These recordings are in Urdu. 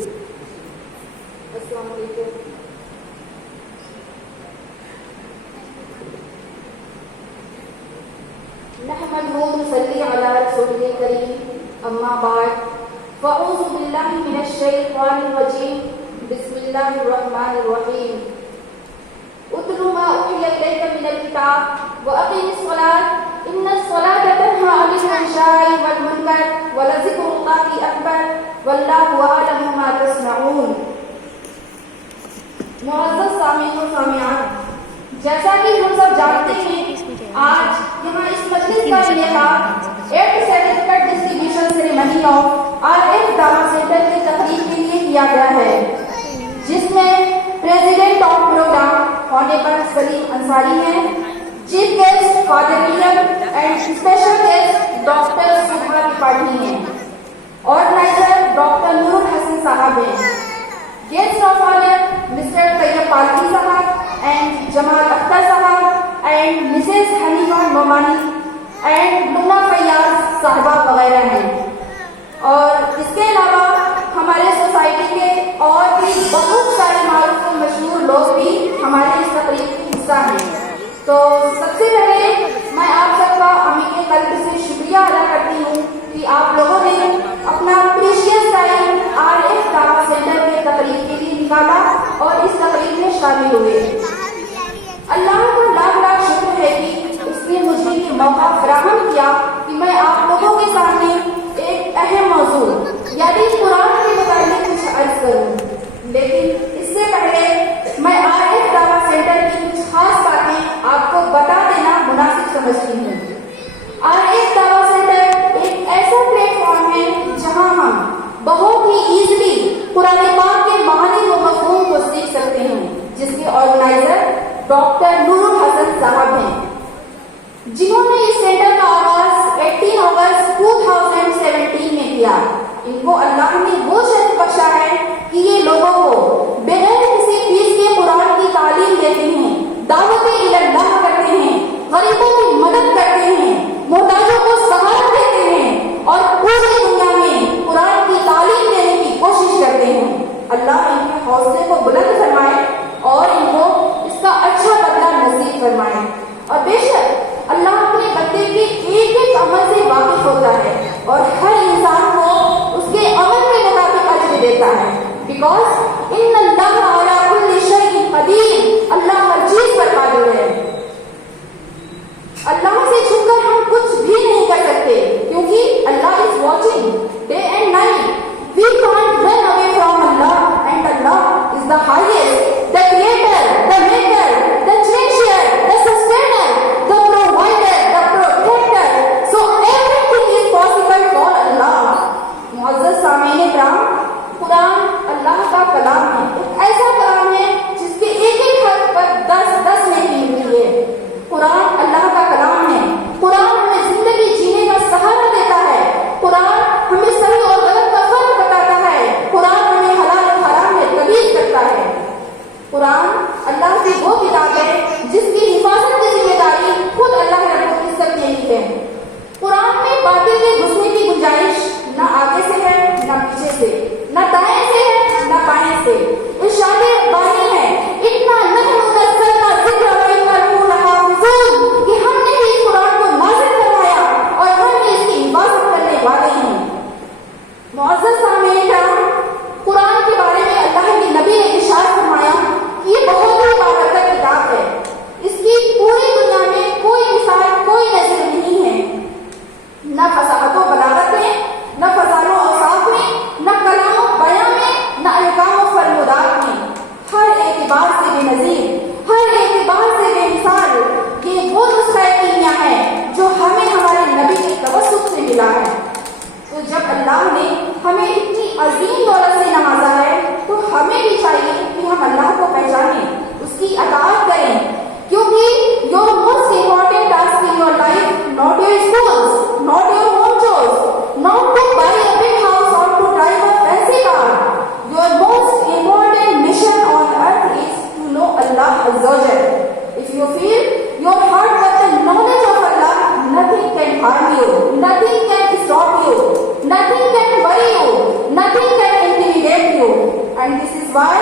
السلام علیکم. نحمده ونصلي على رسوله الكريم. اما بعد فاعوذ بالله من الشيطان الرجيم. بسم الله الرحمن الرحيم. اتل ما اوحي اليك من الكتاب واقم الصلاه ان الصلاه تنهى عن الفحشاء والمنكر ولذكر الله اکبر واللہ اعلم ما تصنعون. معزز سامعین و سامعات، جیسا کہ ہم سب جانتے ہیں آج یہاں اس مجلس کا انعقاد 8th certificate distribution ceremony of RF دعویٰ سینٹر کی تقریب کے لیے کیا گیا ہے، جس میں president of program honourable Salim Ansari ہیں، chief guest father mayor and special guest doctor Subha Tripathi ہیں، آرگنائزر ڈاکٹر نور الحسن صاحب ہیں، guest of honour mister Tayyab Palvi صاحب اینڈ جمال اختر صاحب and mrs Hanifa Nomani and Lubna Fayyaz صاحبہ وغیرہ ہیں. اور اس کے علاوہ ہمارے سوسائٹی کے اور بھی بہت سارے معروف و مشہور لوگ بھی ہمارے اس تقریب کا حصہ ہیں. تو سب سے پہلے میں آپ سب کا امین قلب سے شکریہ ادا کرتی ہوں کہ آپ لوگوں نے اپنا پریشیس ٹائم RF دعویٰ سینٹر کے تقریب کے لیے نکالا اور اس تقریب میں شامل ہوئے. اللہ کا لاکھ لاکھ شکر ہے کہ اس نے مجھے یہ موقع فراہم کیا کہ میں آپ لوگوں کے سامنے ایک اہم موضوع یعنی قرآن کے متعلق کچھ عرض کروں. لیکن اس سے پہلے میں RF دعویٰ سینٹر کی کچھ خاص باتیں آپ کو بتا دینا مناسب سمجھتی ہوں. RF دعویٰ سینٹر ایک ایسا پلیٹ فارم ہے جہاں ہم بہت ہی ایزلی قرآن پاک کے معانی و مفہوم کو سیکھ سکتے ہیں، جس کے آرگنائزر ڈاکٹر نور الحسن صاحب ہیں، جنہوں نے اس سینٹر کا آغاز 18 اگست 2017 میں کیا. ان کو اللہ نے وہ شرف بخشا ہے کہ یہ لوگوں کو بغیر کسی فیس کے قرآن کی تعلیم دیتے ہیں، دعوت اللہ کرتے ہیں، غریبوں کی مدد کرتے ہیں، محتاجوں کو سہارا دیتے ہیں اور پوری دنیا میں قرآن کی تعلیم دینے کی کوشش کرتے ہیں. اللہ ان کے حوصلے کو بلند فرمائے اور ان کو اس کا اچھا بدلہ نصیب فرمائے. اور بے شک اللہ اپنے بندے کے ایک ایک عمل سے واقف ہوتا ہے اور ہر انسان کو اس کے عمل کے مطابق اجر دیتا ہے. بیکاز ان اللہ علی کل شیء قدیر، اللہ ہر چیز پر قادر ہے. اللہ سے چھپ کر ہم کچھ بھی نہیں کر سکتے کیونکہ Allah is watching day and night. We can't run away from Allah, and Allah is the highest, the creator, the maker, the cherisher, the sustainer, the provider, the protector. So everything is possible for Allah. معزز سامعین کرام، قرآن اللہ کا کلام ہے، ایک ایسا کلام ہے جس کے ایک ایک حرف پر 10 نیکی ملی ہے. قرآن اللہ کا کلام ہے. قرآن ہمیں زندگی جینے کا سہارا دیتا ہے. قرآن ہمیں صحیح اور غلط کا فرق بتاتا ہے. قرآن ہمیں حلال اور حرام میں تمیز کرتا ہے. قرآن اللہ کی وہ کتاب ہے جس کی حفاظت کی ذمہ داری خود اللہ رب العزت نے لی ہے. قرآن میں باطل کے گھسنے کی گنجائش نہ آگے سے ہے نہ پیچھے سے، نہ دائیں سے ہے نہ بائیں سے. ارشاد بانی ہے اتنا نحن نزلنا ذکر و انا لہ لحافظون، کہ ہم نے اس قرآن کو نازل فرمایا اور ہم نے اس کی حفاظت کرنے والے ہیں. معزز سامعین کرام، قرآن کے بارے میں اللہ کے نبی نے ارشاد فرمایا کہ یہ بہت ہی بابرکت کتاب ہے. اس کی پوری دنیا میں کوئی مثال کوئی نظیر نہیں ہے، نہ فصاحت و بلاغت میں، نہ فضائل و اوصاف میں، نہ کلام و بیان میں، نہ احکام و فرمودات میں. ہر اعتبار سے بے نظیر، ہر اعتبار سے بے مثال یہ وہ نسخہ کیمیا ہے جو ہمیں ہمارے نبی کے توسط سے ملا ہے. تو جب اللہ نے ہمیں اتنی عظیم دولت سے نوازا And this is why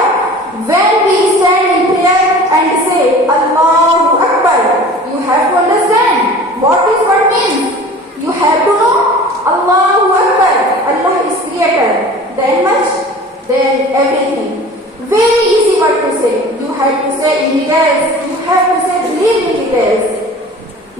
when we stand in prayer and say Allahu Akbar, you have to understand what means. You have to know Allahu Akbar, Allah is creator. Then much, then everything. Very easy word to say. You have to say in details. You have to say believe in details.